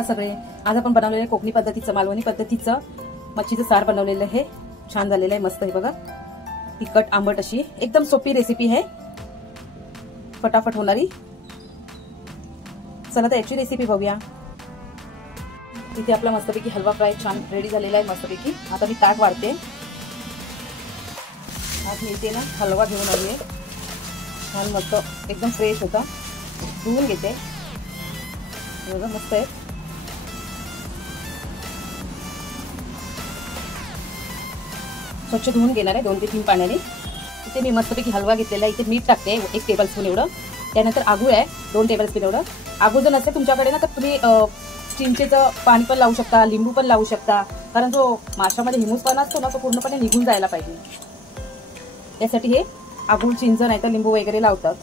शकता सगळे। आज आपण बनवलेलं कोकणी पद्धतीचं, मालवणी पद्धतीचं मच्छीचं सार बनवलेलं आहे। छान झालेलं आहे, मस्त आहे बघा। तिखट आंबट अशी एकदम सोपी रेसिपी आहे, फटाफट होणारी। चला तर याची रेसिपी बघूया। इथे आपला मस्तपैकी हलवा फ्राय छान रेडी झालेला आहे मस्तपैकी। आता मी ताट वाढते। आज मी इथे ना हलवा घेऊन आली आहे, छान मस्त एकदम फ्रेश होता। धुवून घेते, बघा मस्त आहे। स्वच्छ धुवून घेणार आहे 2 ते 3 पाण्याने। इथे मी मस्तपैकी हलवा घेतलेला आहे। इथे मीठ टाकते 1 टेबलस्पून एवढं। त्यानंतर आगूळ आहे 2 टेबलस्पून एवढं। आगूळ जर नसेल तुमच्याकडे ना तर तुम्ही चिंचेचं पाणी पण लावू शकता, लिंबू पण लावू शकता, कारण जो माशामध्ये हिमूसपणा असतो ना तो पूर्णपणे निघून जायला पाहिजे। यासाठी हे आगूळ, चिंच नाही तर लिंबू वगैरे लावतात।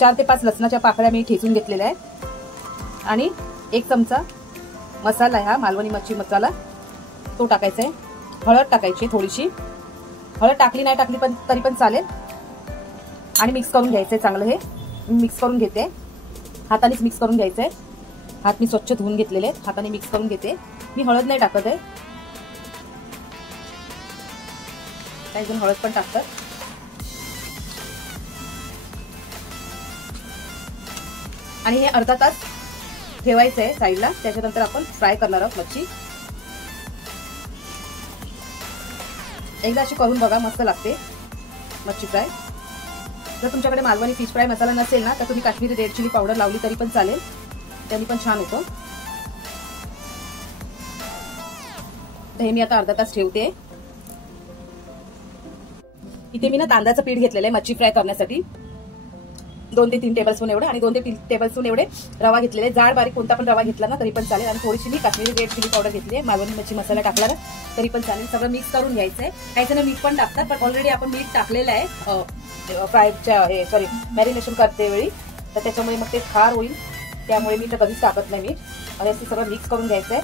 4 ते 5 लसणाच्या पाकळ्या मी ठेचून घेतलेल्या आहे आणि 1 चमचा मसाला आहे हा मालवणी मच्छी मसाला, तो टाकायचा आहे। हळद टाकायची थोडीशी, हळद टाकली नाही टाकली पण तरी पण चालेल। आणि मिक्स करून घ्यायचंय चांगलं। हे मिक्स करून घेते, हातानेच मिक्स करून घ्यायचंय। हात मी स्वच्छ धुवून घेतलेले आहेत, हाताने मिक्स करून घेते। मी हळद नाही टाकत आहे, काही जण हळद पण टाकतात। आणि हे अर्धा तास ठेवायचं आहे साईडला, त्याच्यानंतर आपण फ्राय करणार आहोत मच्छी। एकदा अशी करून बघा, मस्त लागते मच्छी फ्राय। जर तुमच्याकडे मालवणी फिश फ्राय मसाला नसेल ना तर तुम्ही काश्मीरी रेड चिली पावडर लावली तरी पण चालेल, त्याने पण छान होतं। तर हे मी आता अर्धा तास ठेवते। इथे मी ना तांदळाचं पीठ घेतलेलं आहे मच्छी फ्राय करण्यासाठी, 2 ते 3 टेबलस्पून एवढे। आणि 2 ते 3 टेबलस्पून एवढे रवा घेतलेले, जाड बारीक कोणता पण रवा घेतला ना तरी पण चालेल। आणि थोडीशी मी काश्मीरी रेड चिली पावडर घेतली आहे, मालवणी मच्छी मसाला टाकला ना तरी पण चालेल। सगळं मिक्स करून घ्यायचं आहे। काही जण मीठ पण टाकतात, पण ऑलरेडी आपण मीठ टाकलेलं आहे फ्रायच्या मॅरिनेशन करते वेळी, तर त्याच्यामुळे मग ते खार होईल, त्यामुळे मी तर कधीच टाकत नाही मीठ। आणि असं सगळं मिक्स करून घ्यायचं आहे।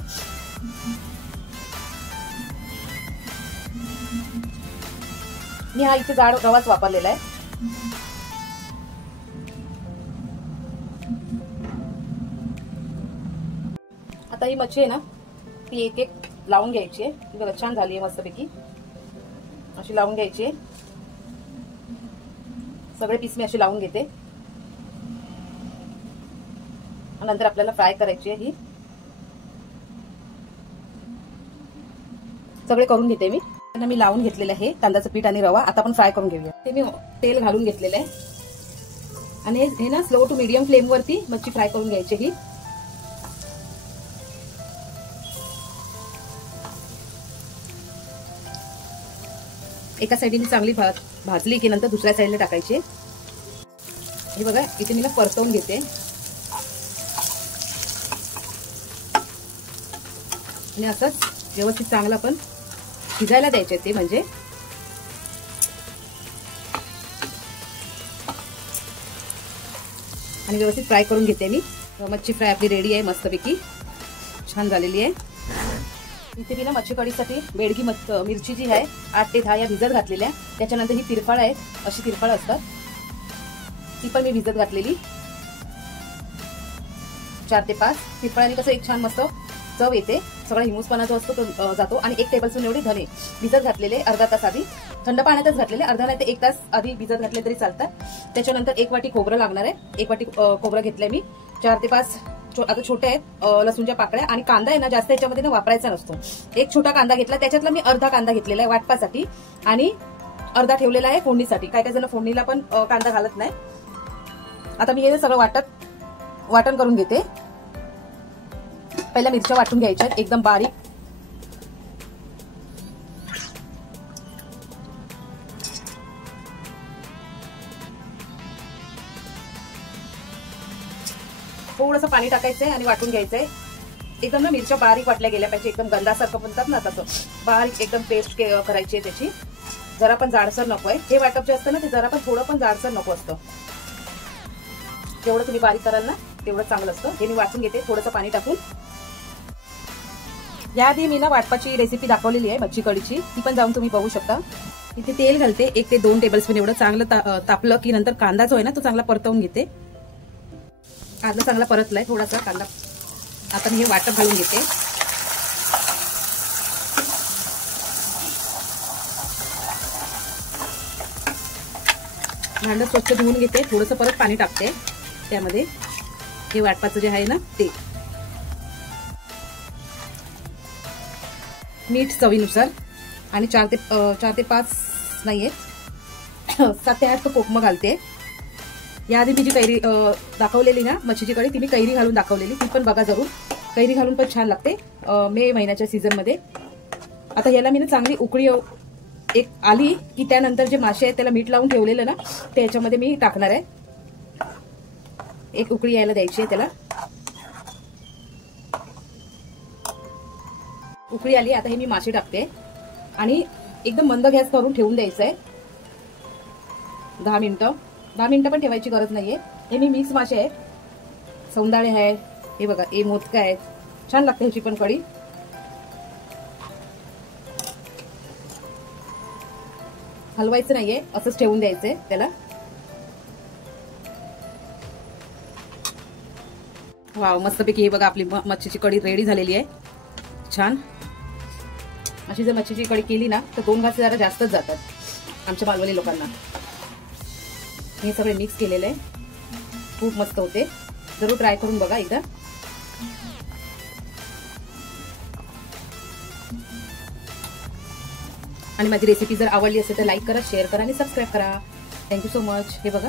मी हा इथे जाड रवाच वापरलेला आहे। आता ही मच्छी आहे ना ती एक एक लावून घ्यायची आहे। ती बघा छान झाली आहे मस्तपैकी, अशी लावून घ्यायची आहे। सगळे पीस मी अशी लावून घेते। नंतर आपल्याला फ्राय करायची आहे ही, सगळे करून घेते मी। मी लावून घेतलेलं आहे तांदळाचं पीठ आणि रवा। आता आपण फ्राय करून घेऊया। ते मी तेल घालून घेतलेलं आहे आणि हे ना स्लो टू मीडियम फ्लेम वरती मच्छी फ्राय करून घ्यायची ही। एका साईडने चांगली भाजली की नंतर दुसऱ्या साईडला टाकायची। हे बघा इथे मी ना परतवून घेते आणि असंच व्यवस्थित चांगलं आपण शिजायला द्यायचे ते, म्हणजे आणि व्यवस्थित फ्राय करून घेते मी। मच्छी फ्राय आपली रेडी आहे, मस्तपैकी छान झालेली आहे। इथे मी ना मच्छी कढीसाठी बेडगी मिरची जी आहे 8 ते 10 या भिजत घातलेल्या। त्याच्यानंतर ही तिरफळ आहे, अशी तिरफळ असतात, ती पण मी भिजत घातलेली 4 ते 5। तिरफळाने कसं एक छान मस्त चव येते, सगळा हिमूसपणा जो असतो तो जातो। आणि 1 टेबलस्पून एवढे धने भिजत घातलेले अर्धा तास आधी, थंड पाण्यातच घातलेले, अर्धा नाही तर 1 तास आधी भिजत घातले तरी चालतात। त्याच्यानंतर 1 वाटी खोबरं लागणार आहे, 1 वाटी खोबरं घेतलंय मी। 4 ते 5 आता छोटे आहेत लसूणच्या पाकळ्या। आणि कांदा आहे ना जास्त याच्यामध्ये ना वापरायचा नसतो, 1 छोटा कांदा घेतला, त्याच्यातला मी अर्धा कांदा घेतलेला आहे वाटपासाठी आणि अर्धा ठेवलेला आहे फोडणीसाठी। काही जण फोडणीला पण कांदा घालत नाही। आता मी हे सगळं वाटण करून घेते। पहिल्या मिरच्या वाटून घ्यायच्या एकदम बारीक। थोडंसं पाणी टाकायचंय आणि वाटून घ्यायचंय। एकदम ना मिरच्या बारीक वाटल्या गेल्या पाहिजे, एकदम गंधासारखं म्हणतात ना तसं बारीक एकदम पेस्ट करायची आहे त्याची। जरा पण जाडसर नको आहे हे वाटप जे असतं ना, ते जरा पण थोडं पण जाडसर नको असतं। जेवढं तुम्ही बारीक कराल ना तेवढं चांगलं असतं। हे मी वाटून घेते थोडंसं पाणी टाकून। याआधी मी ना वाटपाची रेसिपी दाखवलेली आहे मच्छी कढीची, ती पण जाऊन तुम्ही बघू शकता। इथे तेल घालते 1 ते 2 टेबलस्पून एवढं। चांगलं तापलं की नंतर कांदा जो आहे ना तो चांगला परतवून घेते। कांदा चांगला परतलाय, थोडासा कांदा आता मी हे वाटप घालून घेते. भांडं स्वच्छ धुवून घेते. थोडंसं परत पाणी टाकते त्यामध्ये. हे वाटपाचं जे आहे ना ते. मीठ चवीनुसार आणि 4 ते 5 नाहीये 7 ते 8 कोकम घालते. याआधी मी जी कैरी दाखवलेली ना मच्छीची कढी, ती मी कैरी घालून दाखवलेली, ती पण बघा जरूर. कैरी घालून पण छान लागते मे महिन्याच्या सीझन मध्ये. आता याला मी ना चांगली उकळी एक आली की त्यानंतर जे मासे आहेत त्याला मीठ लावून ठेवलेलं ना ते याच्यामध्ये मी टाकणार आहे. एक उकळी यायला द्यायची आहे त्याला. उकळी आली. आता हे मी मासे टाकते आणि एकदम मंद गॅस करून ठेवून द्यायचं आहे 10 मिनिटं. 10 मिनिटं पण ठेवायची गरज नाहीये. हे मी मिक्स मासे आहे, सौंदाळे आहे, हे बघा हे मोदका आहेत. छान लागते ह्याची पण कढी. हलवायचं नाहीये, असंच ठेवून द्यायचंय त्याला. वाव, मस्तपैकी हे बघा आपली मच्छीची कढी रेडी झालेली आहे. छान. अशी जर मच्छीची कढी केली ना तर 2 घास जरा जास्तच जातात आमच्या मालवणी लोकांना. हे सगळे मिक्स केलेले आहे. खूप मस्त होते. जरूर ट्राय करून बघा एकदा. आणि माझी रेसिपी जर आवडली असेल तर लाईक करा, शेअर करा आणि सबस्क्राईब करा. Thank you so much. हे बघा